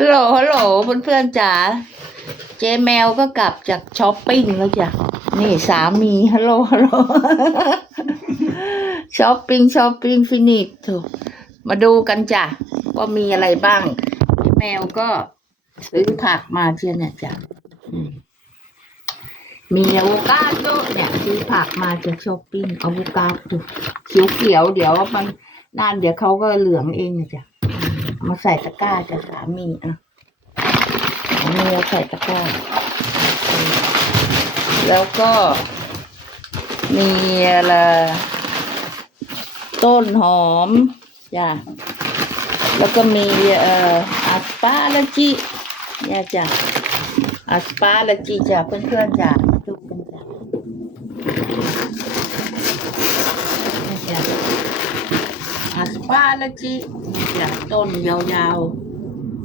ฮัลโหลฮัลโหลเพื่อนๆจ๋าเจแมวก็กลับจากช้อปปิ้งแล้วจ้ะนี่สามีฮัลโหลฮัลโหลช้อปปิ้งช้อปปิ้งฟินิชถูกมาดูกันจ้ะว่ามีอะไรบ้างเจแมวก็ซื้อผักมาเชียเนี่ยจ้ะมมีอะโวคาโดเนี่ยซื้อผักมาจากช้อปปิ้งอะโวคาโดเขียวๆเดี๋ยวมันนั่นเดี๋ยวเขาก็เหลืองเองนะจ้ะ มาใส่ตะกร้าจะสามีอะสามีเอาใส่ตะกร้า แล้วก็มีอะไรต้นหอมจ้ะแล้วก็มีเอ่ออัสปาลจิเนี่ยจ้ะอัสปาลจิจ้ะเพื่อนๆจ้ะดูกันจ้ะเนี่ยจ้ะ อาสปาละจิจากต้นยาว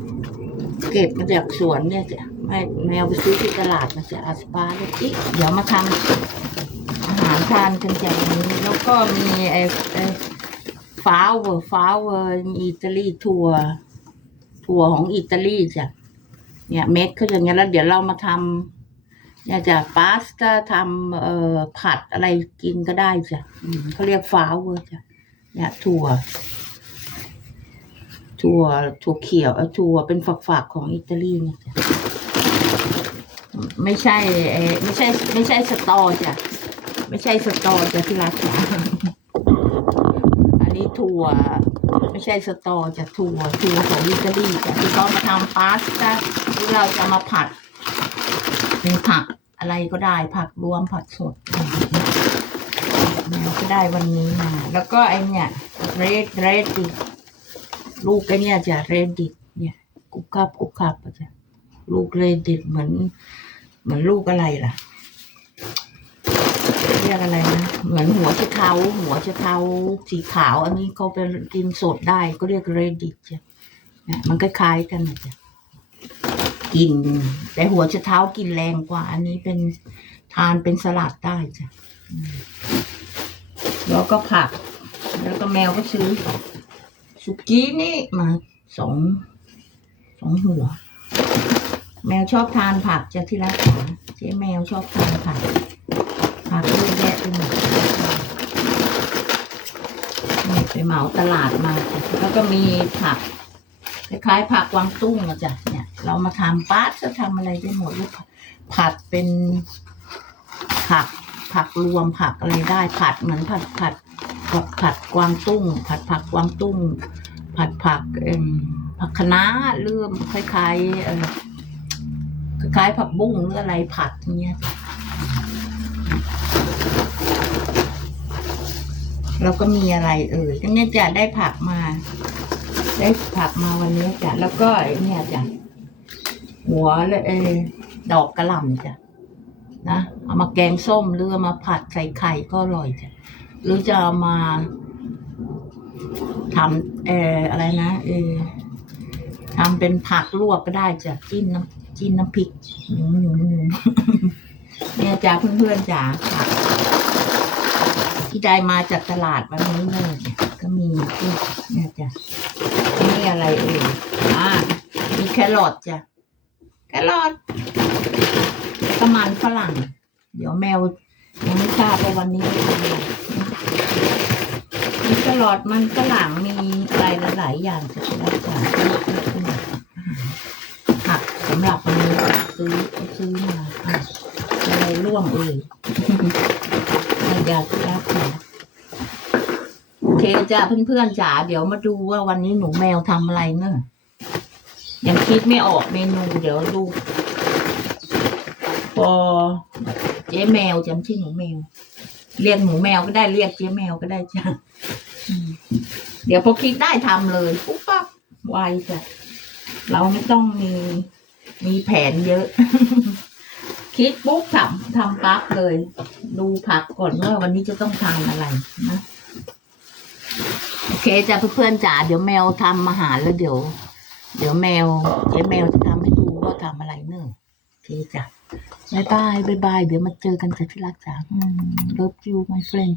ๆ เก็บมาจากสวนเนี่ยจ้ะไม่แมวไปซื้อที่ตลาดมาจากอาสปาละจิเดี๋ยวมาทำอาหารทานกันจากนี้ แล้วก็มีไอ้ไอ้ฟ้าวเวอร์ฟ้าวเวอร์อิตาลีถั่วถั่วของอิตาลีจ้ะเนี่ยเม็ดเขาอย่างเงี้ยแล้วเดี๋ยวเรามาทำเนี่ยจะพาสต้าทำเอ่อผัดอะไรกินก็ได้จ้ะเขาเรียกฟ้าวเวอร์จ้ะ เนี่ยถั่ว ถั่วถั่วเขียวเออถั่วเป็นฝักๆของอิตาลีเนี่ยไม่ใช่ไม่ใช่ไม่ใช่สตอจ้ะไม่ใช่สตอจ้ะที่รักจ้ะอันนี้ถั่ว ไม่ใช่สตอจ้ะถั่วถั่วของอิตาลีจ้ะที่เขามาทำพาสต้าที่เราจะมาผัดเป็นผักอะไรก็ได้ผักรวมผักสด แมวก็ได้วันนี้มาแล้วก็ไอเนี่ยเรดเรดดิลูกไอเนี่ยจะเรดดิเนี่ยกุบกับกุบกับอะจ้ะลูกเรดดิเหมือน เหมือนลูกอะไรล่ะเรียกอะไรนะเหมือนหัวชะเทาหัวชะเทาสีขาว อันนี้เขาเป็นกินสดได้ก็เรียกเรดดิจ้ะมันคล้ายๆกันนะจ้ะกิน แต่หัวชะเท้ากินแรงกว่า อันนี้เป็นทานเป็นสลัดได้จ้ะ แล้วก็ผัก แล้วก็แมวก็ซื้อสุกี้นี่มาสองสองหัว แมวชอบทานผักจะที่รักขาเจ๊แมวชอบทานผักผักเยอะแยะไปหมดไปเหมาตลาดมา แล้วก็มีผักคล้ายๆผักกวางตุ้งอะจ้ะเนี่ย เรามาทำปาสจะทำอะไรได้หมดลูกผัดเป็นผัก ผักรวมผักอะไรได้ ผัดเหมือนผัดผัดผัดผัดกวางตุ้ง ผัดผักกวางตุ้ง ผัดผักเอ่มผักคะน้าเรื่อมคล้ายๆคล้ายๆผักบุ้งหรืออะไรผัดอย่างเงี้ยแล้วก็มีอะไรเอ่ยก็เนี่ยจะได้ผักมา ได้ผักมาวันนี้จ้ะแล้วก็เนี่ยจ้ะหัวเลยเอดอกกระหล่ำจ้ะ นะเอามาแกงส้มหรือมาผัดใส่ไข่ก็อร่อยจ้ะหรือจะเอามาทำเอออะไรนะเออทำเป็นผักลวกก็ได้จ้ะจิ้มน้ำจิ้มน้ำพริกหนูหนูหนูเนี่ยจ้ะเพื่อนๆจ้ะผักที่ได้มาจากตลาดวันนี้เลยก็มีเนี่ยจ้ะนี่อะไรเอ่ยอ่ามีแครอทจ้ะแครอท ก็มันฝรั่ง เดี๋ยวแมวยังไม่ทราบว่าวันนี้ทำอะไรมีตลอดมันฝรั่งมีอะไรหลายๆอย่างจะเป็นอาหารผักสำหรับวันนี้ซื้อซื้อมาอะไรร่วงเอ่ยไม่อยากรักนะโอเคจ้าเพื่อนๆจ๋าเดี๋ยวมาดูว่าวันนี้หนูแมวทำอะไรเนอะยังคิดไม่ออกเมนูเดี๋ยวดู อเจ๊แมวจำชื่อหนูแมว เรียกหนูแมวก็ได้เรียกเจ๊แมวก็ได้จ้ะเดี๋ยวพอคิดได้ทำเลยปุ๊บปั๊บไวจ้ะเราไม่ต้องมีมีแผนเยอะ คิดปุ๊บทำทำปั๊บเลย ดูผักก่อนว่าวันนี้จะต้องทานอะไรนะโอเคจ้ะเพื่อนๆจ๋าเดี๋ยวแมวทำอาหารแล้วเดี๋ยว เดี๋ยวแมวเจ๊แมวจะทำให้ดูว่าทำอะไรเนอะโอเคจ้ะ บายบายบายบาย เดี๋ยวมาเจอกันจ้ะที่รักจ๋า Love you my friend